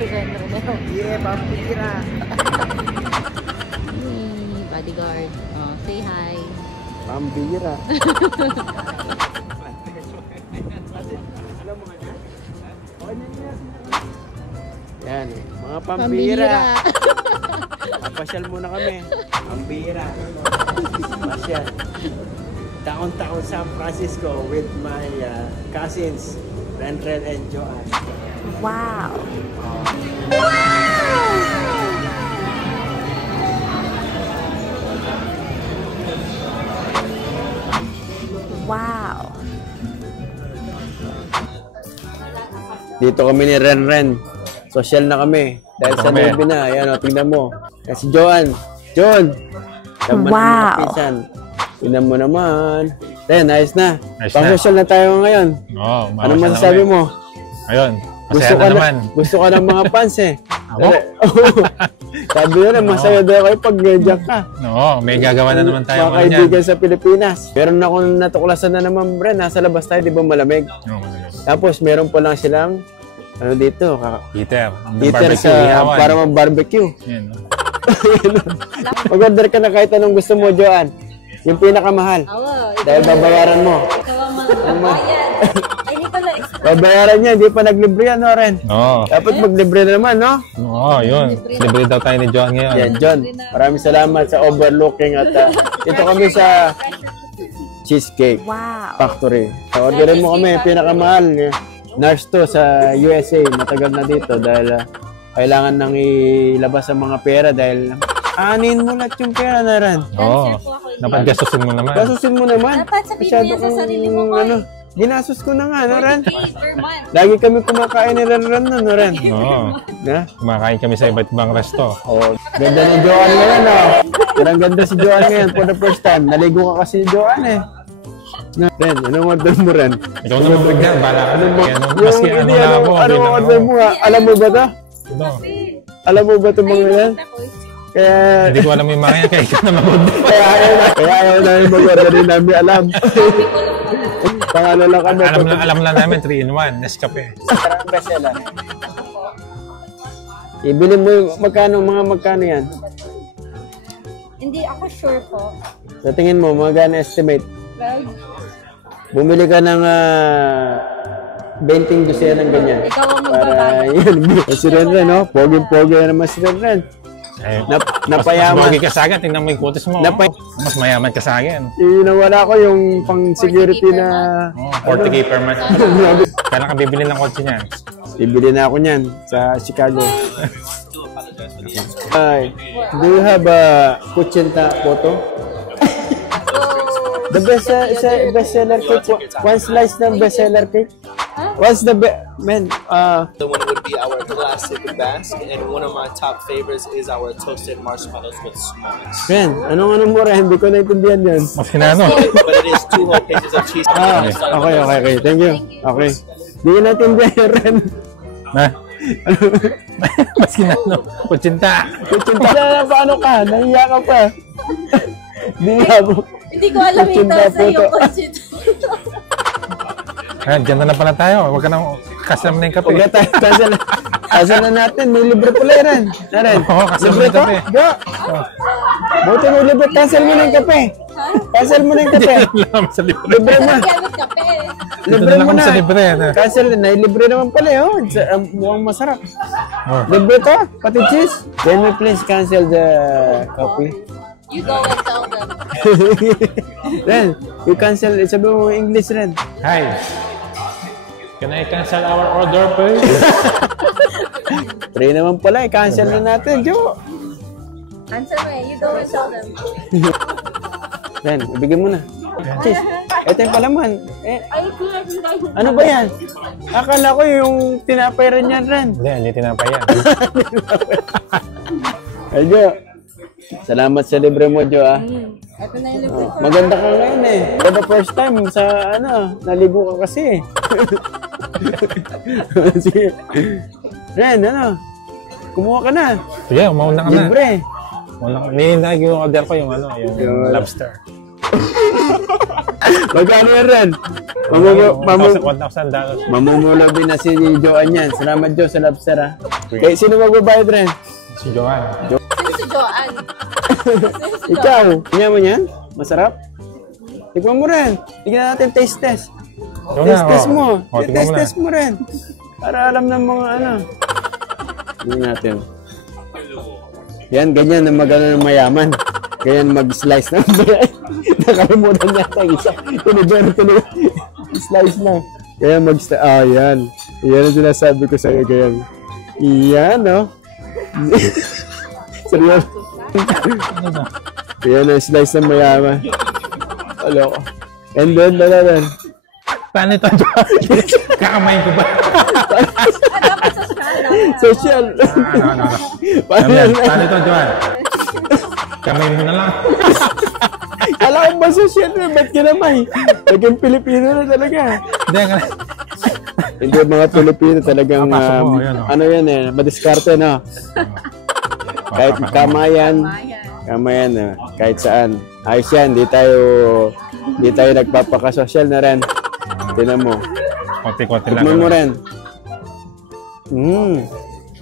Yeah, pampira. Bodyguard. Oh, say hi. Pambira. Yan, mga pambira. Pasyal muna kami. Pambira. Pasyal. Taon-taon San Francisco with my cousins, Renren and Joanne. Wow. Wow. Dito kami ni Renren. Social na kami. Dahil sa Navy na. Ayan o, tingnan mo. Kasi Joanne. John! Wow. Tingnan mo naman. Ren, ayos na. Pang-social na tayo ngayon. Oo. Ano masasabi mo? Ayun. Masaya na naman. Gusto ka ng mga fans eh. Ako? Sabi nyo na, masaya daw kayo pag medyak ka. Oo, may gagawa na naman tayo. Mga kaibigan sa Pilipinas. Meron akong natuklasan na naman, Bren. Nasa labas tayo, di ba malamig? Oo, malamig. Tapos meron pa lang silang, ano dito? Heater. Heater para mag-barbecue. Yan. Mag-order ka na kahit anong gusto mo, Joanne. Yung pinakamahal. Dahil babayaran mo. Babayaran niya, hindi pa naglibre yan, no, Ren? Oo. Dapat maglibre na naman, no? Oo, yun. Libre daw tayo ni John ngayon. Yan, John. Maraming salamat sa overlooking at ito kami sa Cheesecake Factory. Orderin mo kami, pinakamahal. Nurse to sa USA. Matagal na dito dahil kailangan nang ilabas ang mga pera dahil anin mo lahat yung pera na, Ren. Oo. Dapat gastusin mo naman. Gastusin mo naman. Dapat sabihin niya sa sarili mo, Koy. Ginastos ko na nga, no, Ren? Per month. Lagi kami kumakain ni Ren, no, Ren? Oo. Kumakain kami sa iba't ibang resto. Oh, ganda ni Joanne ngayon, no? Parang ganda si Joanne ngayon for the first time. Naligo ka kasi ni Joanne, eh. Ren, anong order mo, Ren? Ikaw naman bigyan, bala ka. Maski ano na ako. Anong order mo nga? Alam mo ba ito? Ito. Alam mo ba ito mga yan? Kaya... Hindi ko alam yung mga yan, kaya ikaw na mag-order. Kaya ayaw na yung mag-order din namin alam. Pangalo lang kami. Alam lang namin, 3-in-1, Nescafe. Sarang bestseller. Ibili mo yung magkano yan? Hindi ako sure po. Sa tingin mo, magkano estimate? Well, bumili ka ng 20 dosena ng ganyan. ikaw ang magbabayad. Yun, si Renren, no? Pogi-pogi na naman si Renren. Napayaman. Mas pogi ka sa akin, tingnan mo yung kutis mo. Mas mayaman ka sa akin. Nawala ko yung pang-security na... 40K per month. Kailan ka bibili ng kotse niyan? Bibili na ako niyan sa Chicago. Do you have a kutsenta photo? The bestseller cake. One slice ng bestseller cake. What's the man? The one would be our classic basque, and one of my top favorites is our toasted marshmallows with s'mores. Ren, anong mo Ren? Hindi ko naintindihan yan. Mas kinano. But it is 2 whole pages of cheese. Okay. Thank you. Okay. Hindi ko naintindihan, Ren. Ha? Mas kinano. Kutsinta. Kutsinta na paano ka? Nahiya ka pa. Hindi ko alam ito sa iyo, Conchita. Diyan na pala tayo. Huwag ka nang kasama na yung kape. Huwag na tayo. Cancel na natin. May libre pala yan. Oo, kasama na yung kape. Go! Buti mo libre. Cancel mo na yung kape. Cancel mo na yung kape. Libre mo. Libre mo na. Cancel na. Libre naman pala yun. Mukhang masarap. Libre to. Pati cheese. Can we please cancel the coffee? You go and tell them. Ren, you cancel. Sabi mo English, Ren. Hi. Can I cancel our order, please? Try naman pala eh. Cancel na natin, Jo. Answer me. You go and tell them. Ren, ibigay mo na. Cheese. Ito yung palaman. Ano ba yan? Akala ko yung tinapay rin yan, Ren. Hindi tinapay yan. Ay, Jo. Salamat sa libre mo, Jo, ah. Ito na yung libre ko. Maganda ka ngayon eh. For the first time sa naligo ka kasi. Sige. Ren, kumuha ka na. Sige, umauna ka na. Libre. Yung order ko yung yung lobster. Magkano yan rin? $1,000. Mamumulabin na si Joan yan. Salamat Jo sa lobster ha. Okay, sino magbabayad rin? Si Joan. Sino si Joanne? Ikaw, kanya mo yan? Masarap? Tikman mo rin. Tignan natin taste test. Taste mo. Taste mo rin. Para alam ng mga ano. Tignan natin. Yan, ganyan na magano ng mayaman. Ganyan mag-slice ng bread. Nakalimutan niya ang isa. Tuloy. Slice na. Kaya mag-slice. Yan. Yan ang sinasabi ko sa'yo. Ganyan. Yan, no? Seryoso. Yan ang slice ng mayaman. Hello. And then. Paano ito? Kakamayin ko ba? Social. No. Paano ito, Joan? Kamayin mo na lang. Alam ko ba social na? Ba't kinamay? Naging Pilipino na talaga. Hindi, mga Pilipino talagang ano yan eh, madiskarte no? Kahit kamayan, kahit saan. Ayos yan, di tayo nagpapakasosyal na rin. Tinan mo. Konti-konti lang. Tikman mo rin.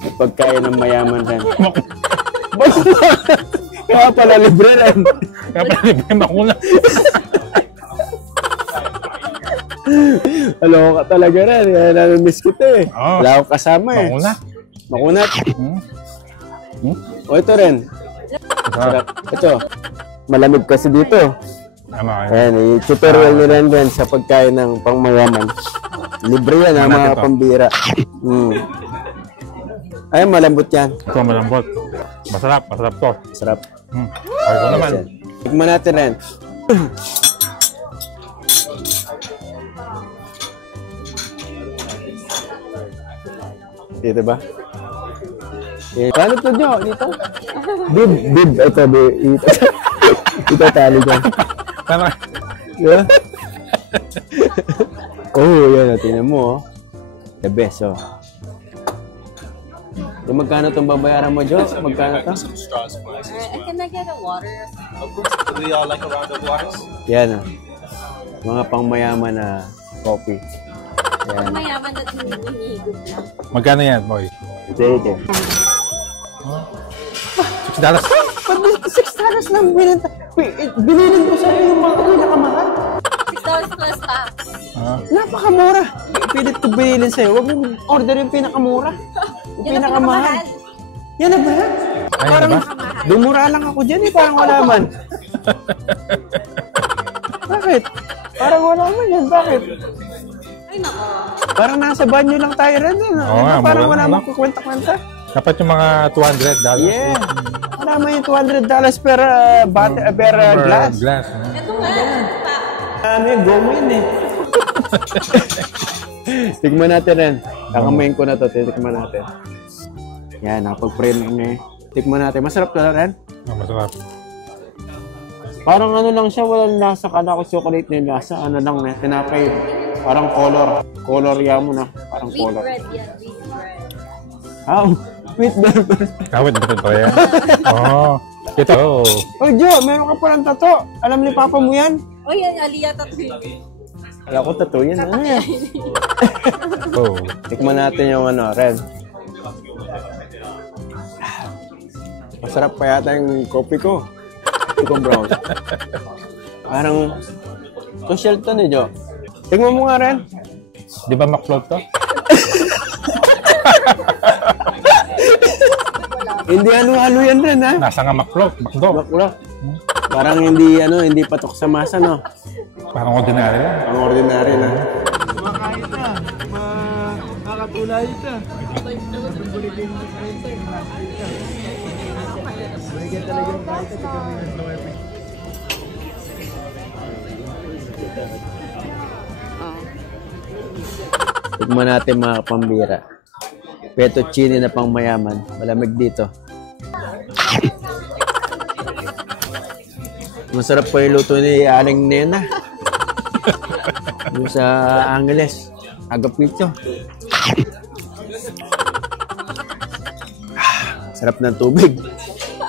May pagkain ng mayaman rin. Kaya pala libre rin. Makuna. Alam ka talaga rin. Kaya namimiss kita eh. Wala akong kasama eh. Makunat. O ito rin. Ito. Malamig kasi dito. Ayan, i-tutorial nyo rin din sa pagkain ng pangmayaman. Libre yan ha, mga pambira. Ay, malambot yan. Ito, malambot. Masarap to. Sarap. Ay, ito naman. Tikman natin rin. Dito ba? Paano ito nyo? Dito? Bib. Ito, bib. Ito tali dyan. Tama. Yeah? Yan. Tingnan mo, oh. The best, oh. So, magkano itong babayaran mo, Jo? Magkano ito? Some straws, please. Can I get a water? Of course. Do y'all like a round of waters? Yan, oh. Mga pangmayaman na coffee. Yan. Mayaman na hinihigop na. Magkano yan, boy? Ito. $6. $6 lang binilin ko sa'yo yung mga pinakamahal. $6 plus tax. Napakamura. Pilit ko binilin sa'yo. Huwag mong order yung pinakamura. Yung pinakamahal. Yan na ba yan? Parang dumura lang ako dyan eh. Parang wala man. Bakit? Parang wala man yan. Bakit? Ay, nako. Parang nasa banyo lang tayo rin. Parang wala man kukwenta-kwenta. Dapat yung mga $200. Yeah. Wala man yung $200 per glass. Ito nga. Ano yung gomo yun eh. Tikman natin rin. Kakamayin ko na to. Tikman natin. Yan, nakapag-pray na kami. Tikman natin. Masarap to rin? Masarap. Parang ano lang siya, walang lasa. Kala ko chocolate na yung lasa. Ano lang na, tinapay. Parang color. Color yan mo na. Parang Wheat color. bread yan. Wheat bread. Wheat bread. Kawit ba yan? Ito. Oh, Jo, meron ka palang tato. Alam ni Papa mo yan? Oh, yan. Aliyah tattoo. Wala ko tato yan. Ano yan? Tikman natin yung red. Masarap pa yata yung coffee ko. Coffee brown. Parang social to ni Jo. Tingnan mo nga rin. Di ba McFloat to? Hindi halo-halo yan rin ha. Nasa nga McFloat. Bakla. Parang hindi patok sa masa no. Parang ordinary lang. Ang ordinary na. Kumakain na. Makakatulay ito. Tignan natin mga pambira. Fettuccine na pang mayaman. Malamig dito. Masarap pa yung luto ni Aling Nena. Yung sa Angeles. Agapito. Sarap ng tubig.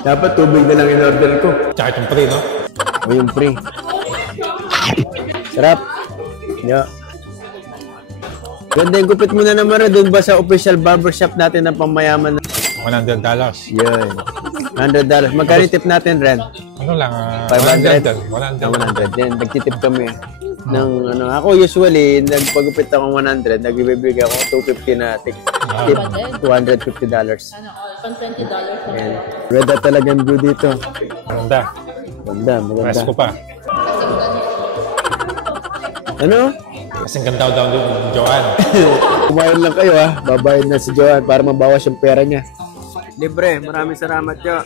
Dapat tubig na lang in-order ko. Tsaka itong pre, no? O yung free. Sarap. Yo. Ganda yung gupit mo na naman rin. Doon ba sa official barbershop natin ng pamayaman? $100. Yun. $100. Magkano tip natin, Ren? Ano lang, 500. 100. 100 din. Nagtitip kami. Ako usually, nagpagupit ako 100, nagbibigay ako 250 na tip. $250. Pang $20. Ayan. Red talaga yung view dito. Maganda. Maganda. Presko pa. Ano? Kasing ganda daw ni Joanne. Kumain lang kayo ha. Babayad na si Joanne para mabawas yung pera niya. Libre. Maraming salamat, Jo.